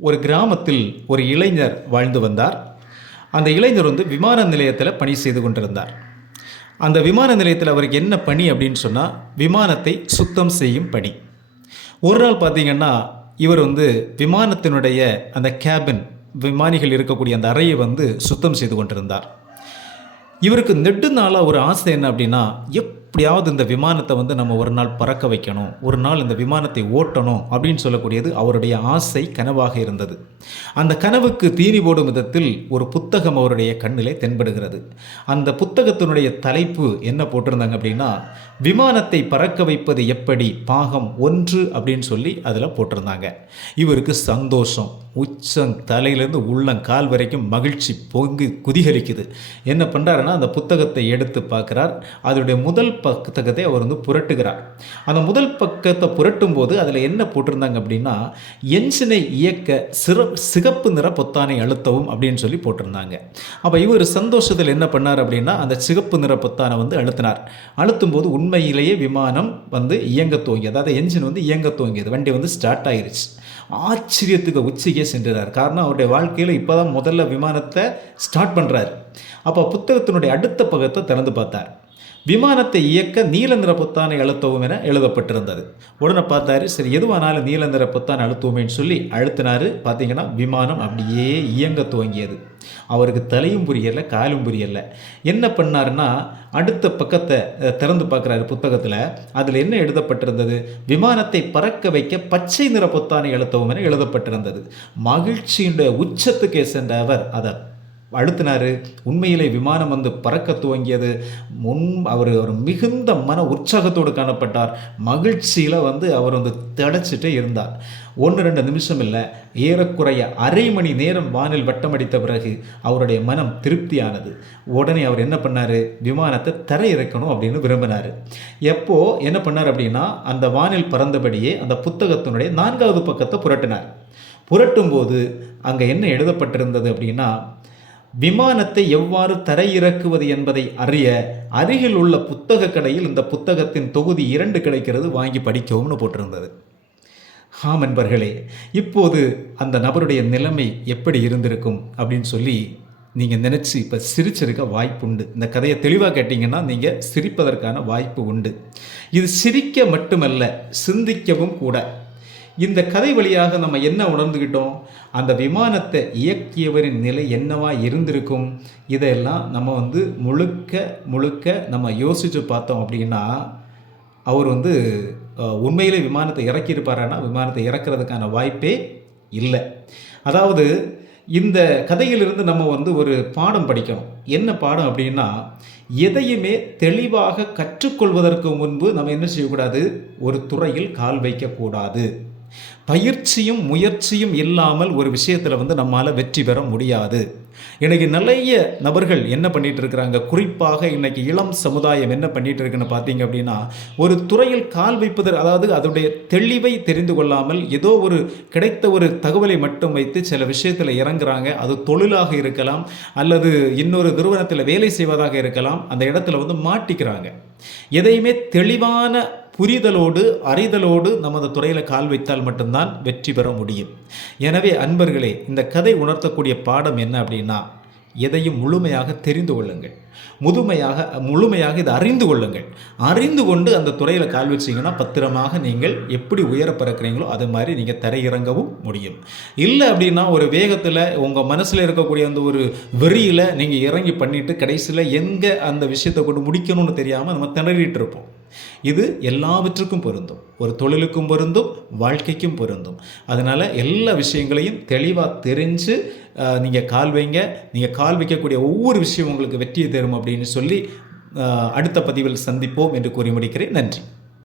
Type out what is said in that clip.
ஒரு கிராமத்தில் ஒரு இளைஞர் வாழ்ந்து வந்தார். அந்த இளைஞர் வந்து விமான நிலையத்தில் பணி செய்து கொண்டிருந்தார். அந்த விமான நிலையத்தில் அவருக்கு என்ன பணி அப்படின்னு சொன்னால் விமானத்தை சுத்தம் செய்யும் பணி. ஒரு நாள் பார்த்தீங்கன்னா இவர் வந்து விமானத்தினுடைய அந்த கேபின் விமானிகள் இருக்கக்கூடிய அந்த அறையை வந்து சுத்தம் செய்து கொண்டிருந்தார். இவருக்கு நெட்டு நாளாக ஒரு ஆசை என்ன அப்படின்னா எப் எப்படியாவது இந்த விமானத்தை வந்து நம்ம ஒரு நாள் பறக்க வைக்கணும் ஒரு நாள் இந்த விமானத்தை ஓட்டணும் அப்படின்னு சொல்லக்கூடியது அவருடைய ஆசை கனவாக இருந்தது. அந்த கனவுக்கு தீனி போடும் விதத்தில் ஒரு புத்தகம் அவருடைய கண்ணிலே தென்படுகிறது. அந்த புத்தகத்தினுடைய தலைப்பு என்ன போட்டிருந்தாங்க அப்படின்னா விமானத்தை பறக்க வைப்பது எப்படி? பாகம் ஒன்று அப்படின்னு சொல்லி அதில் போட்டிருந்தாங்க. இவருக்கு சந்தோஷம். உச்சம் தலையிலேருந்து உள்ளம் கால் வரைக்கும் மகிழ்ச்சி பொங்கி குதிகரிக்குது. என்ன பண்ணுறாருன்னா அந்த புத்தகத்தை எடுத்து பார்க்குறார். அதனுடைய முதல் புத்தகத்தை அவர் வந்து புரட்டுகிறார். அந்த முதல் பக்கத்தை புரட்டும் போது அதில் என்ன போட்டிருந்தாங்க அப்படின்னா என்ஜினை இயக்க சிற சிகப்பு நிற பொத்தானை அழுத்தவும் அப்படின்னு சொல்லி போட்டிருந்தாங்க. அப்போ இவர் சந்தோஷத்தில் என்ன பண்ணார் அப்படின்னா அந்த சிகப்பு நிற பொத்தானை வந்து அழுத்தினார். அழுத்தும் போது உண்மையிலேயே விமானம் வந்து இயங்க துவங்கியது. அதாவது என்ஜின் வந்து இயங்க துவங்கியது. வண்டி வந்து ஸ்டார்ட் ஆயிருச்சு. ஆச்சரியத்துக்கு உச்சிக்கே சென்றார் காரணம் அவருடைய வாழ்க்கையில் இப்போ தான் முதல்ல விமானத்தை ஸ்டார்ட் பண்ணுறாரு அப்போ புத்தகத்தினுடைய அடுத்த பக்கத்தை திறந்து பார்த்தார். விமானத்தை இயக்க நீல நிற பொத்தானை அழுத்தவும் என எழுதப்பட்டிருந்தது. உடனே பார்த்தாரு சரி எதுவானாலும் நீல நிற பொத்தானை அழுத்துவோமேன்னு சொல்லி அழுத்தினாரு. பார்த்தீங்கன்னா விமானம் அப்படியே இயங்க துவங்கியது. அவருக்கு தலையும் புரியலை காலும் புரியலை. என்ன பண்ணாருன்னா அடுத்த பக்கத்தை திறந்து பார்க்குறாரு புத்தகத்தில். அதில் என்ன எழுதப்பட்டிருந்தது? விமானத்தை பறக்க வைக்க பச்சை நிற பொத்தானை எழுத்தவும் என எழுதப்பட்டிருந்தது. மகிழ்ச்சியுடைய உச்சத்துக்கே சென்ற அவர் அதை அழுத்தினாரு. உண்மையிலே விமானம் வந்து பறக்க துவங்கியது. முன் அவர் ஒரு மிகுந்த மன உற்சாகத்தோடு காணப்பட்டார். மகிழ்ச்சியில் வந்து அவர் வந்து தடைச்சிட்டே இருந்தார். ஒன்று ரெண்டு நிமிஷம் இல்லை ஏறக்குறைய அரை மணி நேரம் வானில் வட்டமடித்த பிறகு அவருடைய மனம் திருப்தியானது. உடனே அவர் என்ன பண்ணார்? விமானத்தை தரையிறக்கணும் அப்படின்னு விரும்பினார். எப்போது என்ன பண்ணார் அப்படின்னா அந்த வானில் பறந்தபடியே அந்த புத்தகத்தினுடைய நான்காவது பக்கத்தை புரட்டினார். புரட்டும்போது அங்கே என்ன எழுதப்பட்டிருந்தது அப்படின்னா விமானத்தை எவ்வாறு தரையிறக்குவது என்பதை அறிய அருகில் உள்ள புத்தக கடையில் இந்த புத்தகத்தின் தொகுதி இரண்டு கிடைக்கிறது வாங்கி படிக்கவும்னு போட்டிருந்தது. ஆம் நண்பர்களே இப்போது அந்த நபருடைய நிலைமை எப்படி இருந்திருக்கும் அப்படின்னு சொல்லி நீங்கள் நினச்சி இப்போ சிரிச்சிருக்க வாய்ப்பு உண்டு இந்த கதையை தெளிவாக கேட்டிங்கன்னா நீங்கள் சிரிப்பதற்கான வாய்ப்பு உண்டு. இது சிரிக்க மட்டுமல்ல சிந்திக்கவும் கூட. இந்த கதை வழியாக நம்ம என்ன உணர்ந்துக்கிட்டோம் அந்த விமானத்தை இயக்கியவரின் நிலை என்னவா இருந்திருக்கும்? இதையெல்லாம் நம்ம வந்து முழுக்க முழுக்க நம்ம யோசித்து பார்த்தோம் அப்படின்னா அவர் வந்து உண்மையிலே விமானத்தை இறக்கியிருப்பாரானா? விமானத்தை இறக்கிறதுக்கான வாய்ப்பே இல்லை. அதாவது இந்த கதையிலிருந்து நம்ம வந்து ஒரு பாடம் படிக்கணும். என்ன பாடம் அப்படின்னா எதையுமே தெளிவாக கற்றுக்கொள்வதற்கு முன்பு நம்ம என்ன செய்யக்கூடாது? ஒரு துறையில் கால் வைக்கக்கூடாது. பயிற்சியும் முயற்சியும் இல்லாமல் ஒரு விஷயத்தில் வந்து நம்மால் வெற்றி பெற முடியாது. இன்றைக்கி நிறைய நபர்கள் என்ன பண்ணிட்டு இருக்கிறாங்க? குறிப்பாக இன்றைக்கி இளம் சமுதாயம் என்ன பண்ணிட்டு இருக்குன்னு பார்த்தீங்க அப்படின்னா ஒரு துறையில் கால் வைப்பதற்கு அதாவது அதனுடைய தெளிவை தெரிந்து கொள்ளாமல் ஏதோ ஒரு கிடைத்த ஒரு தகவலை மட்டும் வைத்து சில விஷயத்தில் இறங்குறாங்க. அது தொழிலாக இருக்கலாம் அல்லது இன்னொரு நிறுவனத்தில் வேலை செய்வதாக இருக்கலாம் அந்த இடத்துல வந்து மாட்டிக்கிறாங்க. எதையுமே தெளிவான புரிதலோடு அறிதலோடு நமது துறையில் கால் வைத்தால் மட்டும்தான் வெற்றி பெற முடியும். எனவே அன்பர்களே இந்த கதை உணர்த்தக்கூடிய பாடம் என்ன அப்படின்னா எதையும் முழுமையாக தெரிந்து கொள்ளுங்கள். முதுமையாக முழுமையாக இதை அறிந்து கொள்ளுங்கள். அறிந்து கொண்டு அந்த துறையில் கால் வச்சிங்கன்னா பத்திரமாக நீங்கள் எப்படி உயர பறக்கிறீங்களோ அது மாதிரி நீங்கள் தரையிறங்கவும் முடியும். இல்லை அப்படின்னா ஒரு வேகத்தில் உங்கள் மனசில் இருக்கக்கூடிய அந்த ஒரு வெறியில் நீங்கள் இறங்கி பண்ணிவிட்டு கடைசியில் எங்கே அந்த விஷயத்தை கொண்டு முடிக்கணும்னு தெரியாமல் நம்ம திணறிட்டு இருப்போம். இது எல்லாவற்றுக்கும் பொருந்தும். ஒரு தொழிலுக்கும் பொருந்தும் வாழ்க்கைக்கும் பொருந்தும். அதனால் எல்லா விஷயங்களையும் தெளிவாக தெரிஞ்சு நீங்கள் கால் வைங்க. நீங்கள் கால் வைக்கக்கூடிய ஒவ்வொரு விஷயம் உங்களுக்கு வெற்றியை தரும் அப்படின்னு சொல்லி அடுத்த பதிவில் சந்திப்போம் என்று கூறி முடிக்கிறேன். நன்றி.